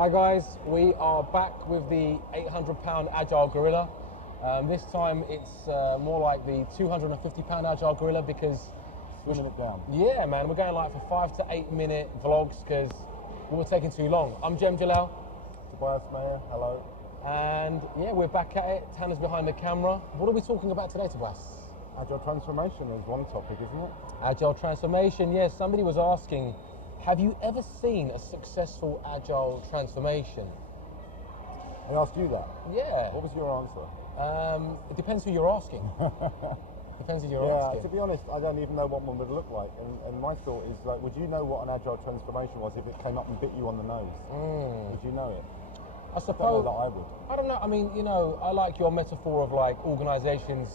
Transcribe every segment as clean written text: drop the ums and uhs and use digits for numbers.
Hi guys, we are back with the 800-pound Agile Gorilla. This time it's more like the 250-pound Agile Gorilla because Slimming it down. Yeah, man, we're going like for 5 to 8 minute vlogs because we were taking too long. I'm Jem Jalal. Tobias Mayer, hello. And yeah, we're back at it. Tanner's behind the camera. What are we talking about today, Tobias? Agile transformation is one topic, isn't it? Agile transformation, yes. Somebody was asking, have you ever seen a successful Agile transformation? I asked you that. Yeah. What was your answer? It depends who you're asking. Depends who you're asking. To be honest, I don't even know what one would look like. And my thought is, like, would you know what an Agile transformation was if it came up and bit you on the nose? Would you know it? I suppose. I don't know that I would. I don't know. I mean, you know, I like your metaphor of like organisations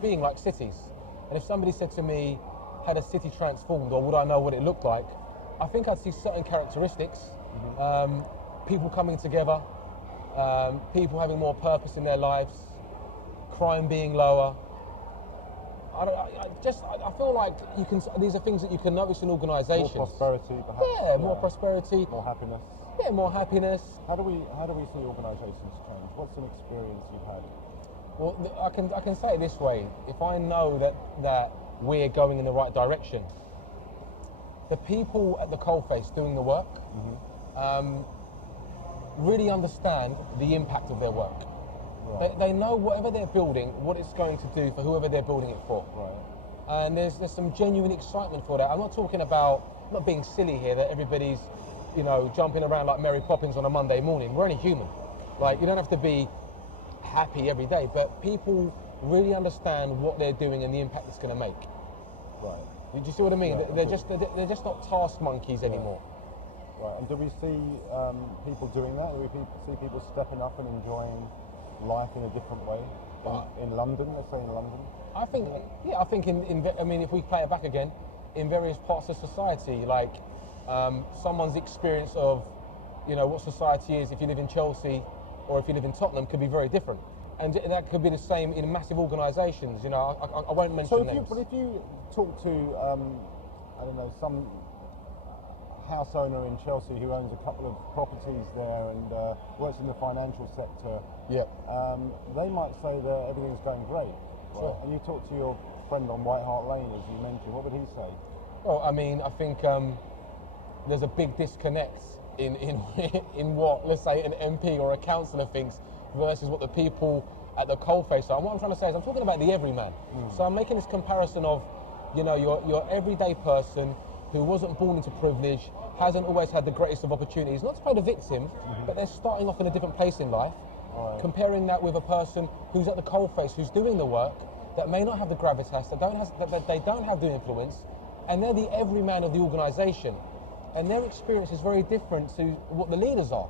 being like cities. And if somebody said to me, had a city transformed, or would I know what it looked like? I think I'd see certain characteristics, people coming together, people having more purpose in their lives, crime being lower. I feel like you can. These are things that you can notice in organisations. More prosperity, perhaps. Yeah, more prosperity. More happiness. Yeah, more happiness. How do we see organisations change? What's an experience you've had? Well, I can say it this way: if I know that we're going in the right direction, the people at the coalface doing the work really understand the impact of their work. Right. They know whatever they're building, what it's going to do for whoever they're building it for. Right. And there's some genuine excitement for that. I'm not talking about, not being silly here, that everybody's, you know, jumping around like Mary Poppins on a Monday morning. We're only human. Like, you don't have to be happy every day, but people really understand what they're doing and the impact it's going to make. Right. Do you see what I mean? Yeah, they're just not task monkeys anymore. Right. And do we see people doing that? Do we see people stepping up and enjoying life in a different way in London? Let's say in London. I think, yeah. I think I mean, if we play it back again, in various parts of society, like someone's experience of, you know, what society is if you live in Chelsea or if you live in Tottenham could be very different. And that could be the same in massive organisations. You know, I won't mention names. But if you talk to, I don't know, some house owner in Chelsea who owns a couple of properties there and works in the financial sector, they might say that everything's going great. Right? Sure. And you talk to your friend on White Hart Lane, as you mentioned, what would he say? Well, I mean, I think there's a big disconnect in what, let's say, an MP or a councillor thinks versus what the people at the coalface are. And what I'm trying to say is I'm talking about the everyman. So I'm making this comparison of, you know, your everyday person who wasn't born into privilege, hasn't always had the greatest of opportunities, not to play the victim, but they're starting off in a different place in life. Right. Comparing that with a person who's at the coalface, who's doing the work, that may not have the gravitas, that they don't have the influence, and they're the everyman of the organisation. And their experience is very different to what the leaders are.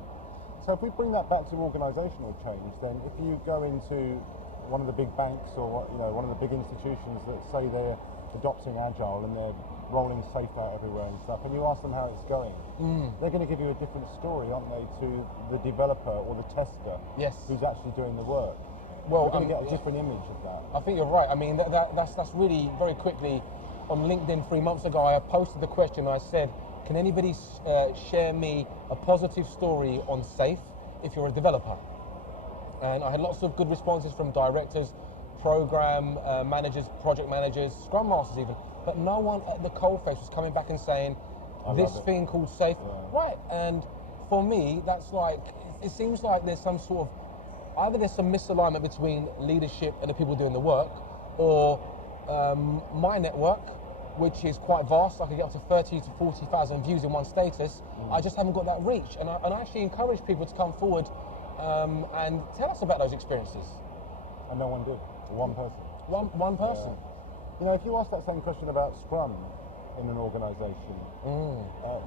So if we bring that back to organisational change, then if you go into one of the big banks or, you know, one of the big institutions that say they're adopting Agile and they're rolling safe out everywhere and stuff, and you ask them how it's going, they're going to give you a different story, aren't they, to the developer or the tester who's actually doing the work. Well, we're going to get a different image of that. I think you're right. I mean, that's really, very quickly, on LinkedIn 3 months ago, I posted the question. I said, can anybody share me a positive story on SAFe if you're a developer? And I had lots of good responses from directors, program managers, project managers, scrum masters even, but no one at the coalface was coming back and saying, this thing called SAFe. Right, and for me, that's like, it seems like there's some sort of, either there's some misalignment between leadership and the people doing the work, or my network, which is quite vast. I could get up to 30 to 40,000 views in one status. I just haven't got that reach. And I actually encourage people to come forward and tell us about those experiences. And no one did. One person. One person. You know, if you ask that same question about Scrum in an organisation,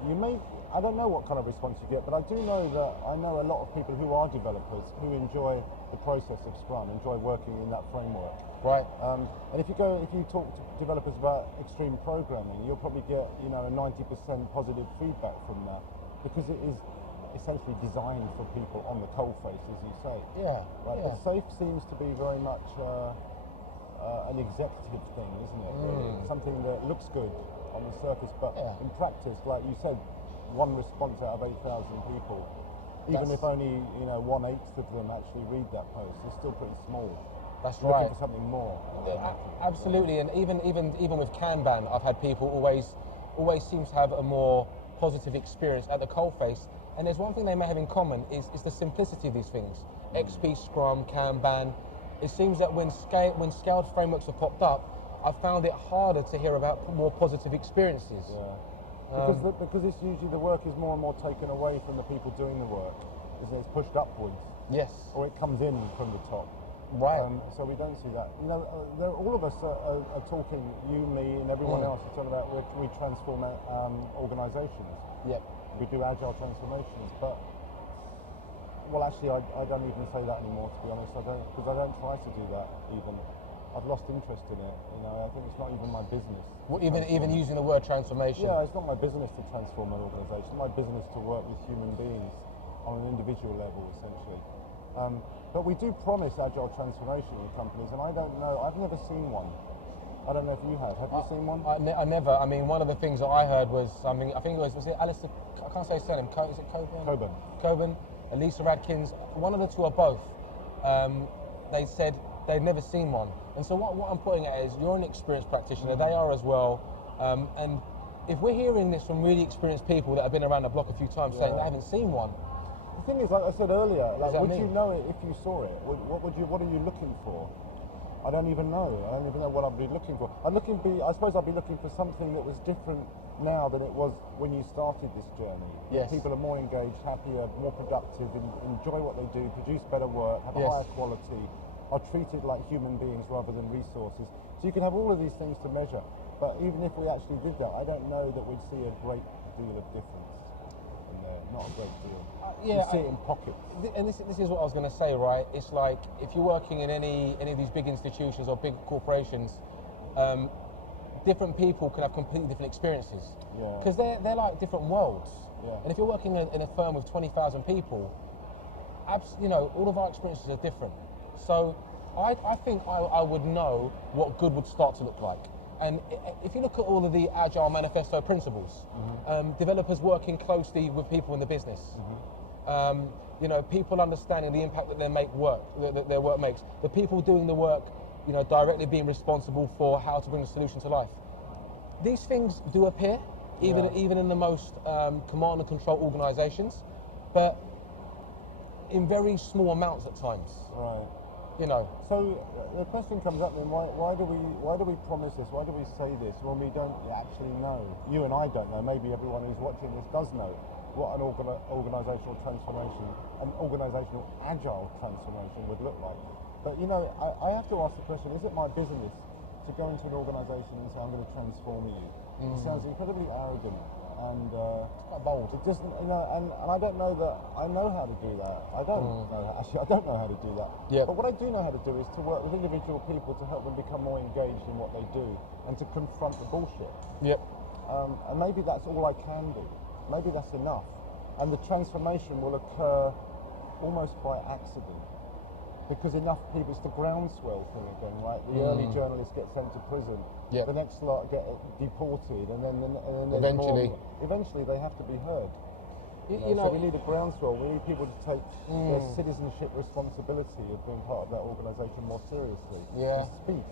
you may, I don't know what kind of response you get, but I do know that I know a lot of people who are developers who enjoy the process of Scrum, enjoy working in that framework. Right. And if you talk to developers about extreme programming, you'll probably get, you know, a 90% positive feedback from that, because it is essentially designed for people on the coalface, as you say. Yeah. Right. Yeah. But SAFe seems to be very much an executive thing, isn't it? Really? Something that looks good on the surface, but in practice, like you said, one response out of 8,000 people. Even if only 1/8 of them actually read that post, it's still pretty small. That's You're right. looking for something more. Absolutely, and even with Kanban, I've had people always seem to have a more positive experience at the coalface. And there's one thing they may have in common is the simplicity of these things. XP, Scrum, Kanban. It seems that when scaled frameworks have popped up, I've found it harder to hear about more positive experiences. Yeah. Because it's usually the work is more and more taken away from the people doing the work. It's pushed upwards. Yes. Or it comes in from the top. Right. So we don't see that. All of us are talking, you, me, and everyone else, it's all about we transform organisations. Yep. We do agile transformations, but actually, I don't even say that anymore. To be honest, because I don't try to do that even. I've lost interest in it. I think it's not even my business. Even using the word transformation. Yeah, it's not my business to transform an organisation. It's my business to work with human beings on an individual level, essentially. But we do promise agile transformation in companies, and I don't know. I've never seen one. I don't know if you have. Have you seen one? I never. I mean, one of the things that I heard was something. I think it was it Alistair? I can't say his surname. Is it Coburn? Coburn. Elisa Radkins. One of the two or both. They said they'd never seen one. And so what I'm putting at is you're an experienced practitioner. They are as well. And if we're hearing this from really experienced people that have been around the block a few times saying they haven't seen one. The thing is, like I said earlier, would you know it if you saw it? What are you looking for? I don't even know. I don't even know what I'd be looking for. I suppose I'd be looking for something that was different now than it was when you started this journey. Yes. People are more engaged, happier, more productive, enjoy what they do, produce better work, have a higher quality, are treated like human beings rather than resources. So you can have all of these things to measure. But even if we actually did that, I don't know that we'd see a great deal of difference in there. Not a great deal. You see it in pockets. And this is what I was going to say, right? It's like if you're working in any of these big institutions or big corporations, different people can have completely different experiences. Yeah. Because they're like different worlds. Yeah. And if you're working in a firm with 20,000 people, all of our experiences are different. So I think I would know what good would start to look like. And if you look at all of the Agile Manifesto principles, developers working closely with people in the business, people understanding the impact that their work makes, the people doing the work, directly being responsible for how to bring the solution to life. These things do appear, even in the most command and control organizations, but in very small amounts at times. Right. So the question comes up then: why do we promise this? Why do we say this when we don't actually know? You and I don't know. Maybe everyone who's watching this does know what an organisational transformation, an organisational agile transformation would look like. But I have to ask the question: is it my business to go into an organisation and say I'm going to transform you? It sounds incredibly arrogant. And it's quite bold. It doesn't, and I don't know that I know how to do that. I don't know how to do that. Yep. But what I do know how to do is to work with individual people to help them become more engaged in what they do and to confront the bullshit. Yep. And maybe that's all I can do. Maybe that's enough. And the transformation will occur almost by accident. Because enough people, it's the groundswell thing again, right? The early journalists get sent to prison, the next lot get deported, and then eventually they have to be heard. So we need a groundswell. We need people to take their citizenship responsibility of being part of that organisation more seriously. Yeah. And speak.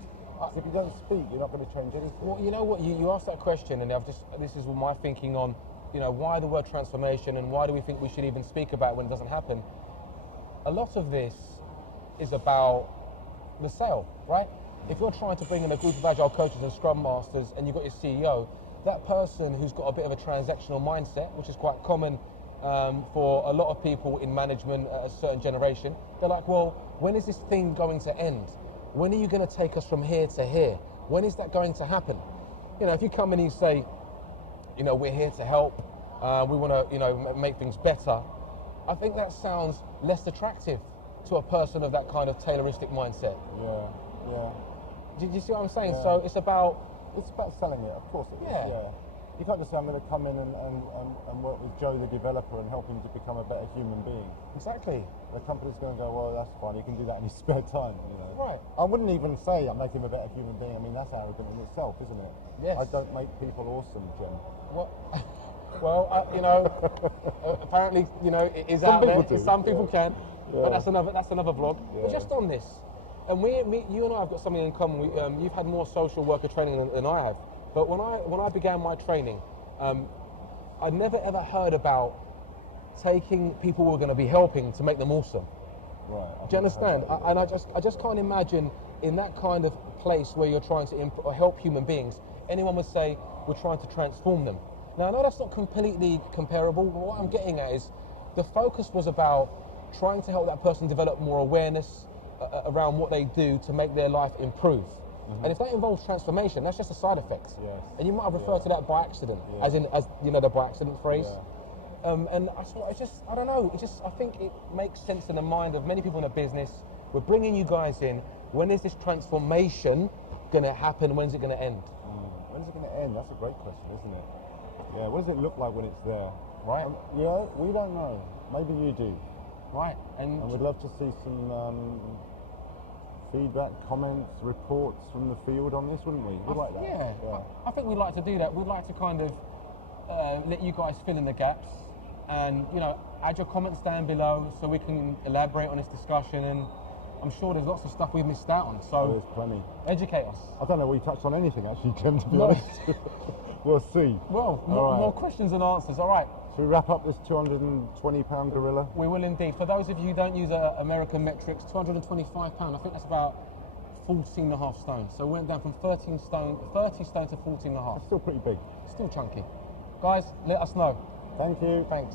If you don't speak, you're not going to change anything. Well, you know what? You asked that question, and this is my thinking on, why the word transformation and why do we think we should even speak about it when it doesn't happen? A lot of this is about the sale, right? If you're trying to bring in a group of agile coaches and scrum masters and you've got your CEO, that person who's got a bit of a transactional mindset, which is quite common for a lot of people in management at a certain generation, they're like, well, when is this thing going to end? When are you going to take us from here to here? When is that going to happen? If you come in and you say, we're here to help, we want to, make things better, I think that sounds less attractive to a person of that kind of Tayloristic mindset. Yeah. Do you see what I'm saying? Yeah. So it's about selling it, of course it is. Yeah. You can't just say I'm going to come in and work with Joe the developer and help him to become a better human being. Exactly. The company's going to go, well, that's fine, you can do that in your spare time. Right. I wouldn't even say I'm making him a better human being. I mean, that's arrogant in itself, isn't it? Yes. I don't make people awesome, Jim. What? Well, you know, apparently, you know, it is Some out there. people do, Some people yeah. can, Yeah. but that's another vlog. But Yeah. just on this, and you and I have got something in common. You've had more social worker training than I have. But when I began my training, I never ever heard about taking people we're going to be helping to make them awesome. Right. Do you understand? I just can't imagine in that kind of place where you're trying to help human beings, anyone would say we're trying to transform them. Now I know that's not completely comparable, but what I'm getting at is the focus was about trying to help that person develop more awareness around what they do to make their life improve. And if that involves transformation, that's just a side effect. Yes. And you might have referred to that by accident, Yeah. as you know, the by accident phrase. Yeah. And I don't know, I think it makes sense in the mind of many people in the business. We're bringing you guys in. When is this transformation going to happen? When's it going to end? When is it going to end? That's a great question, isn't it? Yeah. What does it look like when it's there? Right. Yeah. We don't know. Maybe you do. Right. And we'd love to see some feedback, comments, reports from the field on this, wouldn't we? We'd like that. Yeah. I think we'd like to do that. We'd like to kind of let you guys fill in the gaps, and you know, add your comments down below so we can elaborate on this discussion. And I'm sure there's lots of stuff we've missed out on. So There's plenty. Educate us. I don't know we touched on anything actually, Jim, to be No. honest. We'll see. Well, All right. more questions than answers. All right. Should we wrap up this 220-pound gorilla? We will indeed. For those of you who don't use American metrics, 225 pound. I think that's about 14 and a half stone. So we went down from 30 stone to 14 and a half. It's still pretty big. Still chunky. Guys, let us know. Thank you. Thanks.